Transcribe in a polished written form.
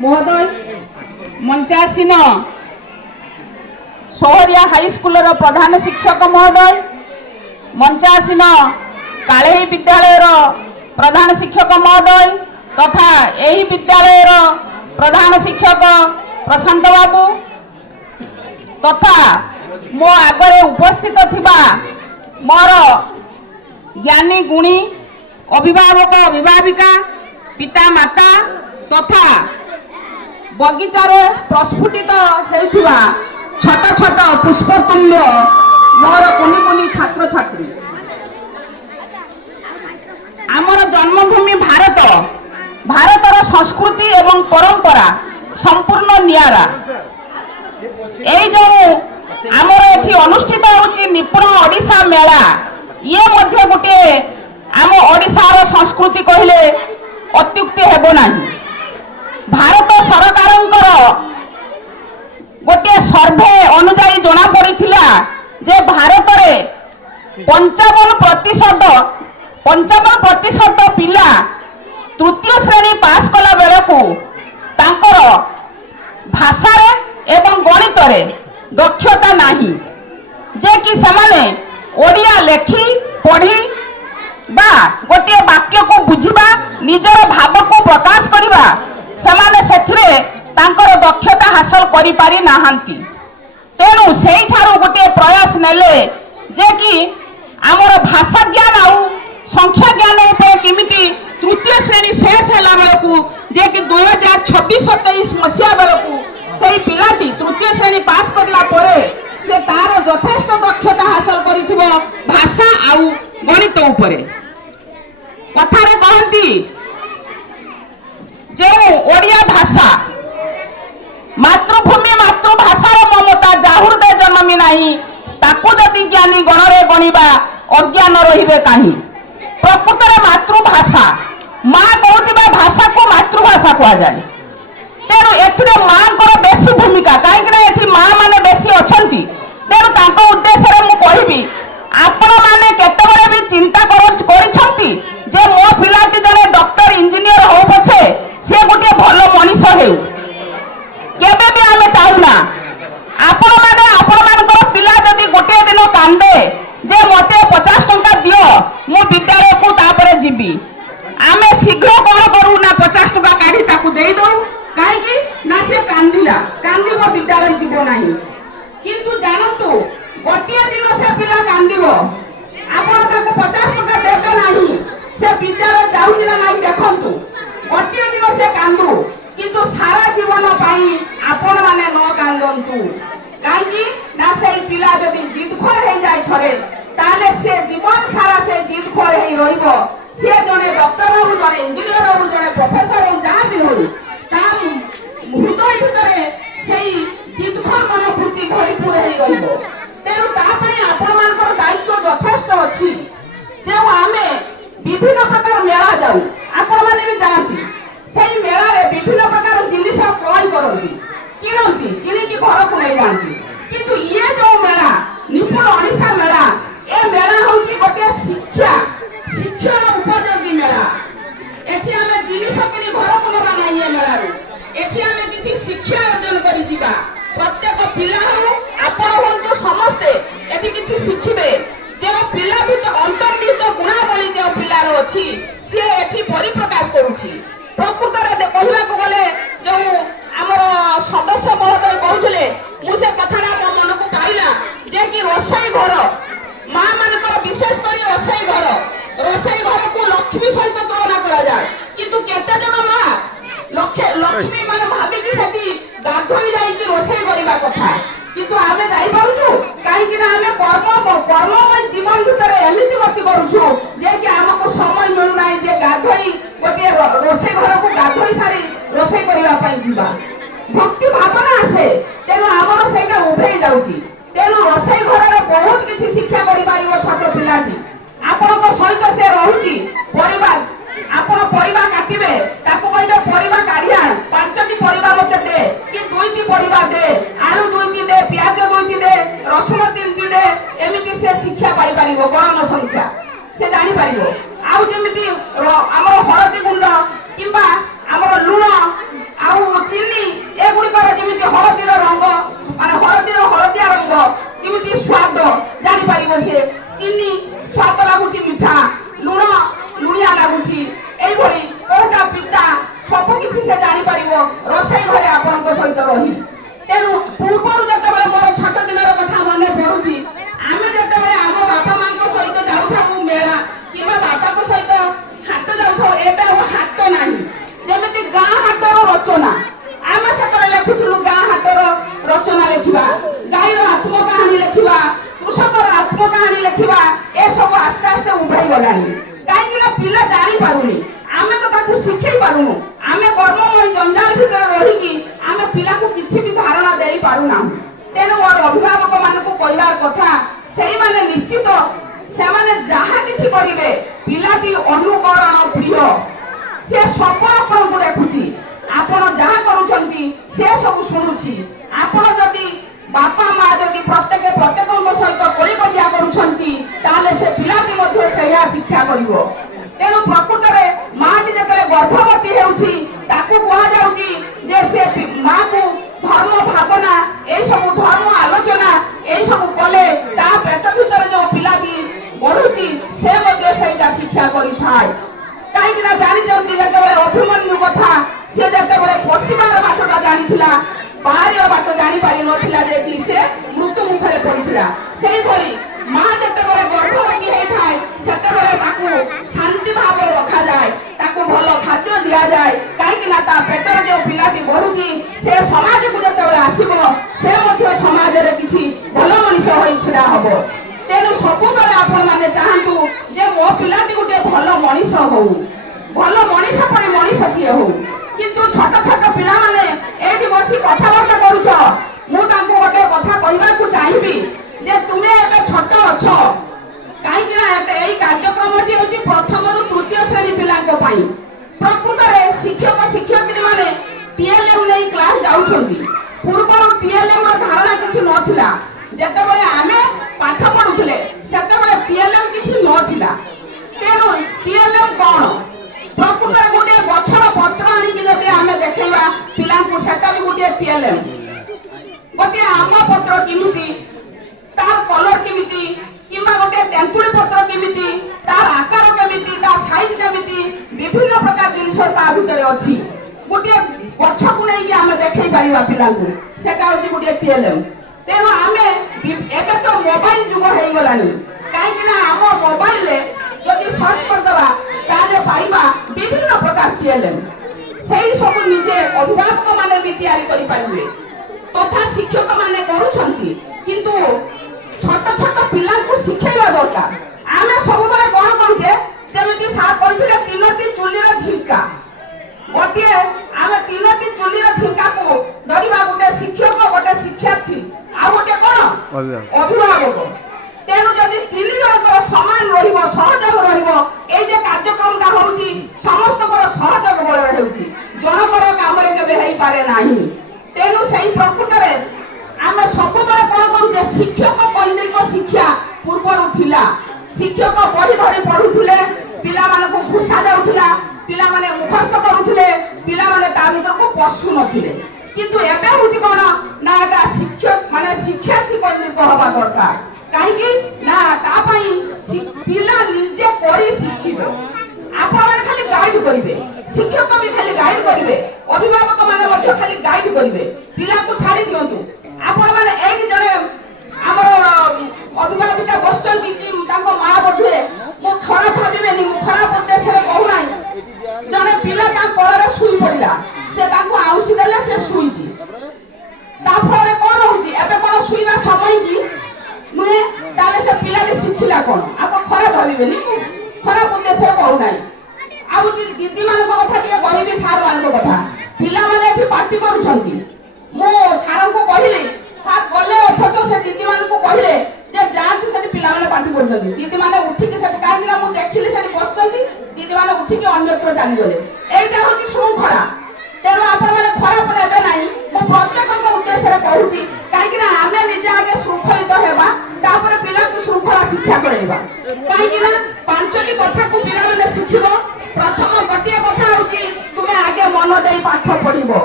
महोदय मंचासीन सोहरिया हाईस्कूल प्रधान शिक्षक महोदय मंचासीन कालेही विद्यालय प्रधान शिक्षक महोदय तथा यही विद्यालय प्रधान शिक्षक प्रशांत बाबू तथा मो आगरे उपस्थित थिबा मोर ज्ञानी गुणी अभिभावक अभिभाविका पिता माता तथा बगीचार प्रस्फुटित होइथिबा छोट छोट पुष्पतुल्य मोर कुनी कुनी छात्र छात्री आमर जन्मभूमि भारत भारतर संस्कृति एवं परंपरा संपूर्ण नियारा एई जो आमर एठी अनुष्ठित होची निपुण ओडिशा मेला ये मध्य गोटे आम ओडिशार संस्कृति कहले अत्युक्ति हेबो नाही। भारत सरकारंकर गोटे सर्वे अनुजाई जना पड़िथिला जे भारत रे 55% पिला तृतीय श्रेणी पास कला बेलकू तांकर भाषा रे एवं गणित रे दक्षता नाही जे कि समाने ओडिया लेखी पढ़ी बा गोटे वाक्य को बुझिबा निजर भाव को प्रकाश करिबा समाने सेथिरे तांकर दक्षता हासिल करि पारि नाहांती। तेणु सेई ठारो गोटे प्रयास नेले जे कि आमर भाषा ज्ञान आउ संख्या ज्ञान उपर किमिति तृतीय श्रेणी शेष होला बेलकू जे कि 2026-27 मसिया बेलकू सेई पिलाटी तृतीय श्रेणी पास करला परे से तार यथेष्ट दक्षता हासिल करिथिबो भाषा आउ गणित उपरे। कथारे कहंती जो ओडिया भाषा मातृभूमि मातृभाषार ममता जाहुर दे जन्मी नाही ताकू जदि ज्ञानी गणरे गणिबा अज्ञान रहिबे काहे। प्रकृत रे मातृभाषा माँ कहूथिबा भाषा को मातृभाषा कहा जाए। तेणु एथिरे माँ को बेसी भूमिका कहीं एथि माँ माने बेसी अछंती। तेणु तांको उद्देश्य रे मु कहिबी आपण माने केतेबेले भी चिंता करिछंती जे मो पिलाटी जने डॉक्टर इंजीनियर हो पछे से गोटे भल मनीष हेउ केबे भी आमे चाहुना आपण मानकर पिला जदि गोटे दिन कांदे जे मते 50 टंका दियो मु विद्यालय को तापरे जीबी आमे शीघ्र कोन करू ना 50 टंका काढी ताकू देई दो काहे कि ना से कांदिबो विद्यालय जीवो नाही। किंतु जानंतु गोटे दिन से पिला कांदिबो आपण ताको 50 टंका देबे नाही से विद्यालय जाउची ना नाही देखंतु गोटे दिन से कांदु किंतु सारा जीवन पाई आपण माने न कांदंतु काहे ना से पिला जदि जिदखोर हे जाय थरे ताले से जीवन सारा से जिदखोर हे रहिबो से जने डॉक्टर हो जने इंजीनियर हो जने प्रोफेसर हो जहाँ भी हो ता हृदय भितरे सेई जिदखोर मनोवृत्ति भरपूर हे रहिबो। तेणु ता पई आपण मानकर दायित्व यथेष्ट अछि जे आमे विभिन्न प्रकार मेला जाऊ आपण माने भी जानती सेई मेला रे विभिन्न प्रकार जिनिस क्रय करती किनती किनिकी घर को नहीं जानती। किंतु ये जो मेला निपुण ओडिशा मेला ए मेला होची गोटे शिक्षण उपयोगी मेला। एठी आमे जिनिस किनी घर को नबा नाही ए मेला रे एठी आमे किछि शिक्षा अर्जन करि जिबा प्रत्येक पिला हो आपण होंतु समस्ते एठी किछि शिखिबे जे पिला भितर अंतर्निहित गुणावली जे पिलार अछि से एठी परिप्रकाश करूछि। प्रकृत रे कहला को गले जो हमर सदस्य महोदय कहउथले मु से कथाडा मो मन को पाइला जे कि रोसई घर मां मानकर विशेष करी रोसई घर को लक्ष्मी सहित तुलना करा जाय। किंतु केते जन मां लक्ष्मी माने भाबी कि सेठी गाधोई जाई कि रोसई करिबा कथा किंतु आमे जाई पाउछु काहे कि ना आमे कर्ममय जीवन भितर एमिति गति करूछु जे कि हमको समय मिलु नाही जे गाधोई गोटे रोसई घर को गाधोई सारी रोसई करिबा पई जीवा भक्ति भावना आसे। तेणु आमर सेटा उभेई जाउची। तेणु रोसई घर रे बहुत किछि शिक्षा करि पारिबो छोट पिलाटी आपण को सहित से रहुची परिवार आपण परिवार काटिबे ताको कहबे परिवार काढी आण 5टी परिवार मते दे कि 2टी परिवार दे आलू 2टी दे प्याज 2टी दे रसुण 3टी दे एमिति से शिक्षा पाई पारिबो गणन संख्या से जानि पारिबो। आउ जेमिति हमर हळदी गुंड किबा हमर लुण आउ पारिबो रोसई घरे आपनक सहित रही तेनु पूर्वरु जतबे मोर छोट दिनर कथा मने पडुची आमे जतबे आम बापा मांक सहित जाउथाउ मेला किबा बापा को सहित हाट जाउथाउ एबे हाट नाही जेमिति गां हाटर रचना आमे सतरे लेखुथुलु गां हाटर रचना लेखिबा गाईर आत्म कहानी लेखिबा कृषकर आत्म कहानी लेखिबा ए सब आस्ते आस्ते उभाई गलानी काईकिना पिला जानि पारुनी आमे तो ताकू शिखै पारुनु आमे कर्ममय जंजाल भितर रही कि आमे पिला को किछि भी धारणा देई पारुना तेनु मोर अभिभावक मानकु कहबार कथा सेही माने निश्चित से माने जहा किछि करिवे पिलाटी अनुकरण प्रिय से सब आपन को देखुची आपन जहा करूछंती से सब सुनुची आपन जदी बापा माँ जदी प्रत्येक सहित कोई बजिया करूछंती ताले से पिलाटी मध्ये सेया शिक्षा करिवो तेनु प्रकृत रे माटी जतले गर्भवती हेउची ताकू कहा जाउची जे से माँ को धर्म भावना ए सब धर्म आलोचना ए सब कले ता पेट भीतर जो पिलाटी बढुची से मध्ये सेया शिक्षा करि थाय काई कि ना जानि जंती जतले अभिमन्यु कथा से जतले पसिबार बाटटा जानिथिला बाहर बाट जानी पारि नथिला जे कि से मृत्यु मुखरे पड़िथिला सेही भली मां जतबे गर्भवती होई थाय सेतबे ताकू शांति भाव रखा जाए ताकू भलो खाद्य दिया जाए काई कि ना ता पेटर जो पिलाटी बढुची से समाज को जतबे आसीबो से मध्ये समाज रे किछि भलो मनुष्य होई छडा हबो तेनु सबु बेले आपण माने चाहंतु जे मो पिलाटी गुटे भलो मनुष्य हो भलो मनुष्य परि मनुष्य किए हो किंतु छोट छोट पिला माने एठी बसी कथाबार्ता करूछ मु तांको गोटे कथा कहबा को चाहिबी जे तुमे एबे छोट अछ काई कि ना एई कार्यक्रमटी होची प्रथम रु तृतीय श्रेणी पिलांको पई प्रकृत रे शिक्षक शिक्षयित्री माने टीएलएम नै क्लास जाउछंती पूर्वरु टीएलएम रो धारणा किछि नथिला जेतेबेले आमे पाठ पढुथले सेतेबेले टीएलएम किछि नथिला तेनु टीएलएम कोन प्रकृत गोटे गछर पत्र आनी कि जदि आमे देखैबा पिला को सेटा भी गोटे टीएलएम गोटे आम पत्र किमिति तार कलर किमिति किबा गोटे तेंतुली पत्र किमिति तार आकार किमिति तार साइज किमिति विभिन्न प्रकार जिनिस ता भितर अछि गोटे गछ को नै कि आमे देखै परिबा पिला को सेटा होची गोटे टीएलएम तेनो आमे एबे तो मोबाइल जुग हेई गलानी काई कि ना हम मोबाइल ले जदि सर्च करदबा ताले पाइबा विभिन्न प्रकार टीएलएम सेही सब निजे अभिभावक माने भी तैयारी करि पारिबे तथा शिक्षक माने करूछंती किंतु छोट छोट पिला को शिखेबा दरकार आमे सब बेले कोन कहूचे जेमिति सार कहिथिले तीनोटी चुलीर झिंका गोटे आमे तीनोटी चुलीर झिंका को धरिबा गोटे शिक्षक गोटे शिक्षार्थी आ गोटे कोन अभिभावक तेनु जदि तीन जनकर समान रहिबो सहयोग रहिबो ए जे कार्यक्रम ता होउची समस्तकर सहयोग बळ रहउची जनकर काम रे केबे हेई पारे नाही तेनु सेही प्रकृत रे आमे सब बेले कोन करू जे शिक्षक केंद्रिक शिक्षा पूर्व थिला शिक्षक पढि धरि पढुथुले पिला माने को खुसा जाउथुला पिला माने मुखस्थ करूथुले पिला माने ता भीतर को पशु नथिले किंतु एबे होची कोन ना एटा शिक्षक माने शिक्षार्थी केंद्रिक होबा दरकार काहेकि ना ता पई पिला निजे करी शिखिबे आपण माने खाली गाइड करिवे शिक्षक भी खाली गाइड करिवे अभिभावक माने मध्ये खाली गाइड करिवे पिला को छाडी दियंतु आपण माने एकी जने हमर अभिभावकटा बसचन कि ताको मां बधे मो खराब भाबिबेनी मो खराब उद्देश्य रे कहू नाही जने पिला का कोଳରେ सुई पडिला से ताको आउसी देले से सुईची ता फळे कोन होची एबे कोन सुईबा समय की नुहे ताले से पिलाटी शिखिला कोन आपण खराब भाबिबेनी खराब उद्देश्य कहू नाही आउ दीदी मान कथा टिके कहबी सार मान कथा पिला माने भी पार्टी करूछंती मो सार को कहिले सार गले अथच से दीदी मान को कहिले जे जांतु सेठी पिला माने पार्टी करूछंती दीदी माने उठी के सेठी काहे ना मु देखिली सेठी बसचंती दीदी माने उठी के अन्यत्र जानि गले एटा होची शृंखला तेनु आपण माने खराब नेबे नाही मो प्रत्येक को उद्देश्य रे कहूची काहे कि ना आमे निजे आगे शृंखलित हेबा तापर पिला को शृंखला शिक्षा करेबा काहे कि ना पांचटी कथा को पिला माने शिखिबो प्रथम गोटे कथा होची तुमे आगे मन देई पाठ पढिबो।